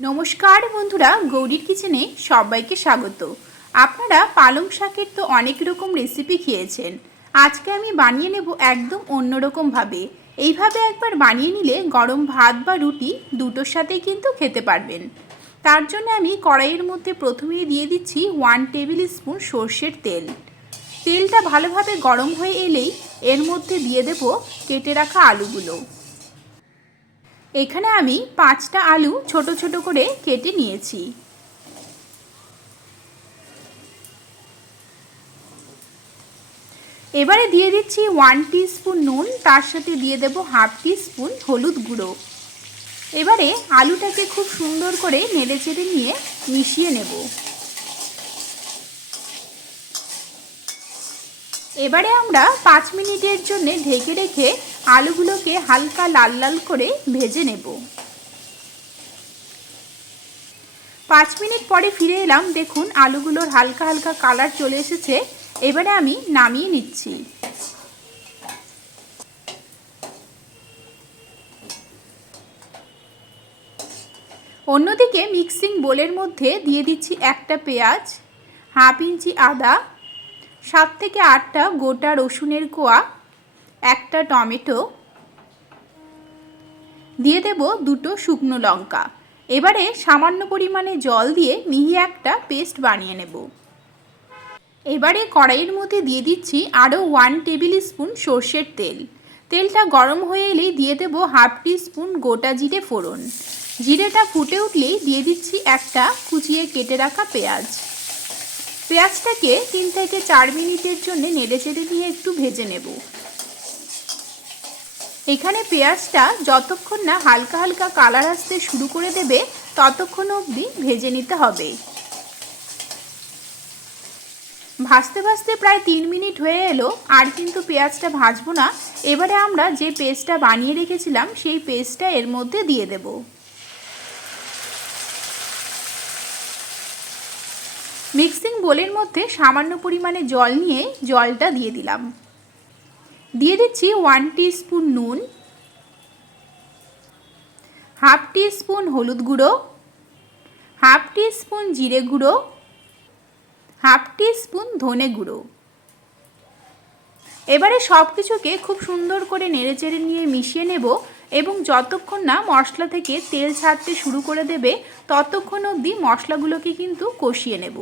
নমস্কার বন্ধুরা, গৌরীর কিচেনে সবাইকে স্বাগত। আপনারা পালং শাকের তো অনেক রকম রেসিপি খেয়েছেন। আজকে আমি বানিয়ে নেব একদম অন্যরকম ভাবে। এইভাবে একবার বানিয়ে নিলে গরম ভাত বা রুটি দুটোর সাথেই কিন্তু খেতে পারবেন। তার জন্য আমি কড়াইয়ের মধ্যে প্রথমেই দিয়ে দিচ্ছি 1 টেবিল স্পুন সর্ষের তেল। তেলটা ভালোভাবে গরম হয়ে এলেই এর মধ্যে দিয়ে দেব কেটে রাখা আলুগুলো। এখানে আমি 5টা আলু ছোট ছোট করে কেটে নিয়েছি। এবারে দিয়ে দিচ্ছি 1 টিস্পুন নুন, তার সাথে দিয়ে দেব হাফ টিস্পুন হলুদ গুঁড়ো। এবারে আলুটাকে খুব সুন্দর করে নেড়েচেড়ে নিয়ে মিশিয়ে নেব। এবারে আমরা 5 মিনিটের জন্য ঢেকে রেখে আলুগুলোকে হালকা লাল লাল করে ভেজে নেব। 5 মিনিট পরে ফিরে এলাম। দেখুন আলুগুলোর হালকা হালকা কালার চলে এসেছে। এবারে আমি নামিয়ে নিচ্ছি। অন্যদিকে মিক্সিং বোলের মধ্যে দিয়ে দিচ্ছি একটা পেঁয়াজ, হাফ ইঞ্চি আদা, 7 থেকে 8টা গোটা রসুনের কোয়া, একটা টমেটো, দিয়ে দেব 2টো শুকনো লঙ্কা। এবারে সামান্য পরিমাণে জল দিয়ে মিহি একটা পেস্ট বানিয়ে নেব। এবারে কড়াইয়ের মধ্যে দিয়ে দিচ্ছি আরও 1 টেবিল স্পুন সর্ষের তেল। তেলটা গরম হয়ে এলেই দিয়ে দেব হাফ টিস্পুন গোটা জিরে ফোড়ন। জিরেটা ফুটে উঠলেই দিয়ে দিচ্ছি একটা কুচিয়ে কেটে রাখা পেঁয়াজ। পেঁয়াজটাকে 3 থেকে 4 মিনিটের জন্য নেড়েচেড়ে নিয়ে একটু ভেজে নেব। এখানে পেঁয়াজটা যতক্ষণ না হালকা হালকা কালার আসতে শুরু করে দেবে ততক্ষণ অবধি ভেজে নিতে হবে। ভাজতে ভাজতে প্রায় 3 মিনিট হয়ে এলো, আর কিন্তু পেঁয়াজটা ভাজবো না। এবারে আমরা যে পেস্টটা বানিয়ে রেখেছিলাম সেই পেস্টটা এর মধ্যে দিয়ে দেব। মিক্সিং বোলের মধ্যে সামান্য পরিমাণে জল নিয়ে জলটা দিয়ে দিলাম। দিয়ে দিচ্ছি 1 টিস্পুন নুন, হাফ টিস্পুন হলুদ গুঁড়ো, হাফ টিস্পুন জিরে গুঁড়ো, হাফ টিস্পুন ধনে গুঁড়ো। এবারে সব কিছুকে খুব সুন্দর করে নেড়েচেড়ে নিয়ে মিশিয়ে নেব এবং যতক্ষণ না মশলা থেকে তেল ছাড়তে শুরু করে দেবে ততক্ষণ অবধি মশলাগুলোকে কিন্তু কষিয়ে নেব।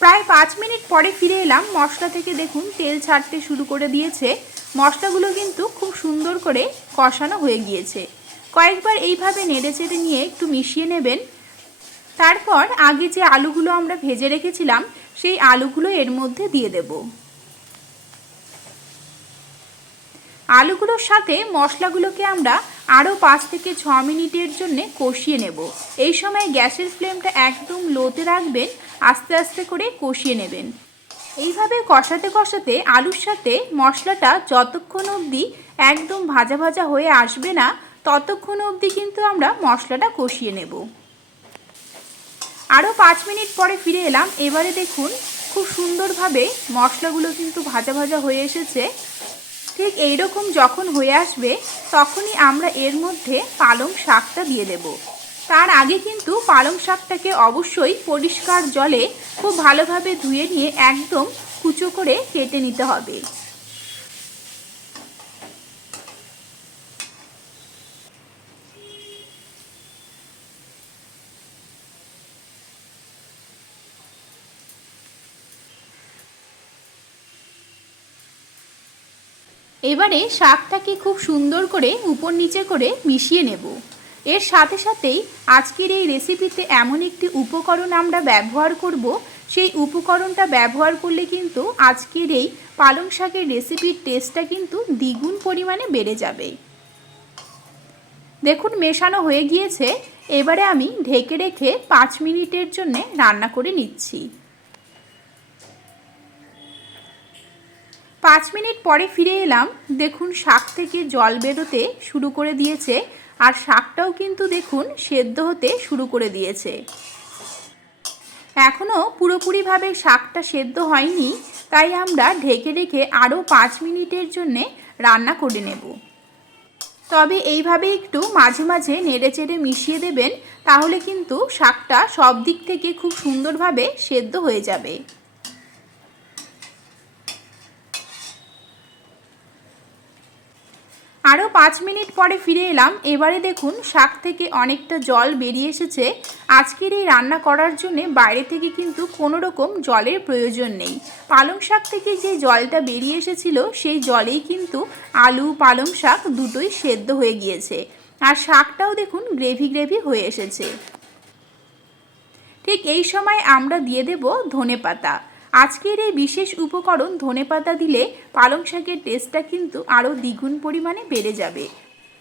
প্রায় 5 মিনিট পরে ফিরে এলাম। মশলা থেকে দেখুন তেল ছাড়তে শুরু করে দিয়েছে। মশলাগুলো কিন্তু খুব সুন্দর করে কষানো হয়ে গিয়েছে। কয়েকবার এইভাবে নেড়েচেড়ে নিয়ে একটু মিশিয়ে নেবেন। তারপর আগে যে আলুগুলো আমরা ভেজে রেখেছিলাম সেই আলুগুলো এর মধ্যে দিয়ে দেব। আলুগুলোর সাথে মশলাগুলোকে আমরা আরও 5 থেকে 6 মিনিটের জন্য কষিয়ে নেব। এই সময় গ্যাসের ফ্লেমটা একদম লোতে রাখবেন, আস্তে আস্তে করে কষিয়ে নেবেন। এইভাবে কষাতে কষাতে আলুর সাথে মশলাটা যতক্ষণ অবধি একদম ভাজা ভাজা হয়ে আসবে না ততক্ষণ অবধি কিন্তু আমরা মশলাটা কষিয়ে নেব। আরও 5 মিনিট পরে ফিরে এলাম। এবারে দেখুন খুব সুন্দরভাবে মশলাগুলো কিন্তু ভাজা ভাজা হয়ে এসেছে। ঠিক এইরকম যখন হয়ে আসবে তখনই আমরা এর মধ্যে পালং শাকটা দিয়ে দেব। তার আগে কিন্তু পালং শাকটাকে অবশ্যই পরিষ্কার জলে খুব ভালোভাবে ধুয়ে নিয়ে একদম কুচো করে কেটে নিতে হবে। এবারে শাকটাকে খুব সুন্দর করে উপর নিচে করে মিশিয়ে নেব। এর সাথে সাথেই আজকের এই রেসিপিতে এমন একটি উপকরণ আমরা ব্যবহার করব, সেই উপকরণটা ব্যবহার করলে কিন্তু আজকের এই পালং শাকের রেসিপির টেস্টটা কিন্তু দ্বিগুণ পরিমাণে বেড়ে যাবে। দেখুন মেশানো হয়ে গিয়েছে। এবারে আমি ঢেকে রেখে 5 মিনিটের জন্য রান্না করে নিচ্ছি। 5 মিনিট পরে ফিরে এলাম। দেখুন শাক থেকে জল বেরোতে শুরু করে দিয়েছে, আর শাকটাও কিন্তু দেখুন সেদ্ধ হতে শুরু করে দিয়েছে। এখনও পুরোপুরিভাবে শাকটা সেদ্ধ হয়নি, তাই আমরা ঢেকে রেখে আরও 5 মিনিটের জন্যে রান্না করে নেব। তবে এইভাবে একটু মাঝে মাঝে নেড়েচেড়ে মিশিয়ে দেবেন, তাহলে কিন্তু শাকটা সব দিক থেকে খুব সুন্দরভাবে সেদ্ধ হয়ে যাবে। আরও 5 মিনিট পরে ফিরে এলাম। এবারে দেখুন শাক থেকে অনেকটা জল বেরিয়ে এসেছে। আজকের এই রান্না করার জন্য বাইরে থেকে কিন্তু কোনো রকম জলের প্রয়োজন নেই। পালং শাক থেকে যে জলটা বেরিয়ে এসেছিল সেই জলেই কিন্তু আলু পালং শাক দুটোই সেদ্ধ হয়ে গিয়েছে। আর শাকটাও দেখুন গ্রেভি গ্রেভি হয়ে এসেছে। ঠিক এই সময় আমরা দিয়ে দেব ধনেপাতা। আজকের এই বিশেষ উপকরণ ধনেপাতা দিলে পালং শাকের টেস্টটা কিন্তু আরও দ্বিগুণ পরিমাণে বেড়ে যাবে।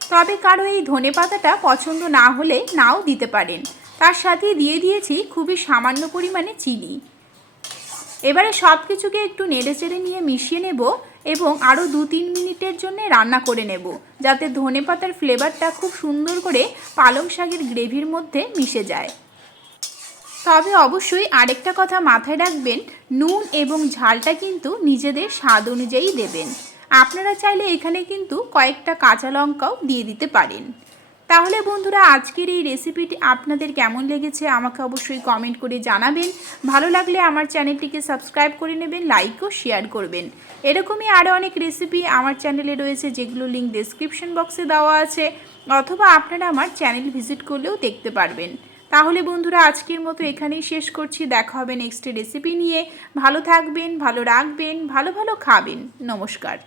তবে কারো এই ধনেপাতাটা পছন্দ না হলে নাও দিতে পারেন। তার সাথে দিয়ে দিয়েছি খুবই সামান্য পরিমাণে চিনি। এবারে সব কিছুকে একটু নেড়েচেড়ে নিয়ে মিশিয়ে নেব এবং আরও 2-3 মিনিটের জন্য রান্না করে নেব, যাতে ধনেপাতার ফ্লেভারটা খুব সুন্দর করে পালং শাকের গ্রেভির মধ্যে মিশে যায়। তবে অবশ্যই আরেকটা কথা মাথায় রাখবেন, নুন এবং ঝালটা কিন্তু নিজেদের স্বাদ অনুযায়ী দেবেন। আপনারা চাইলে এখানে কিন্তু কয়েকটা কাঁচা লঙ্কাও দিয়ে দিতে পারেন। তাহলে বন্ধুরা, আজকের এই রেসিপিটি আপনাদের কেমন লেগেছে আমাকে অবশ্যই কমেন্ট করে জানাবেন। ভালো লাগলে আমার চ্যানেলটিকে সাবস্ক্রাইব করে নেবেন, লাইক ও শেয়ার করবেন। এরকমই আরও অনেক রেসিপি আমার চ্যানেলে রয়েছে, যেগুলো লিঙ্ক ডেসক্রিপশন বক্সে দেওয়া আছে, অথবা আপনারা আমার চ্যানেল ভিজিট করলেও দেখতে পারবেন। তাহলে বন্ধুরা, আজকের মতো এখানেই শেষ করছি। দেখা হবে নেক্সট রেসিপি নিয়ে। ভালো থাকবেন, ভালো রাখবেন, ভালো ভালো খাবেন। নমস্কার।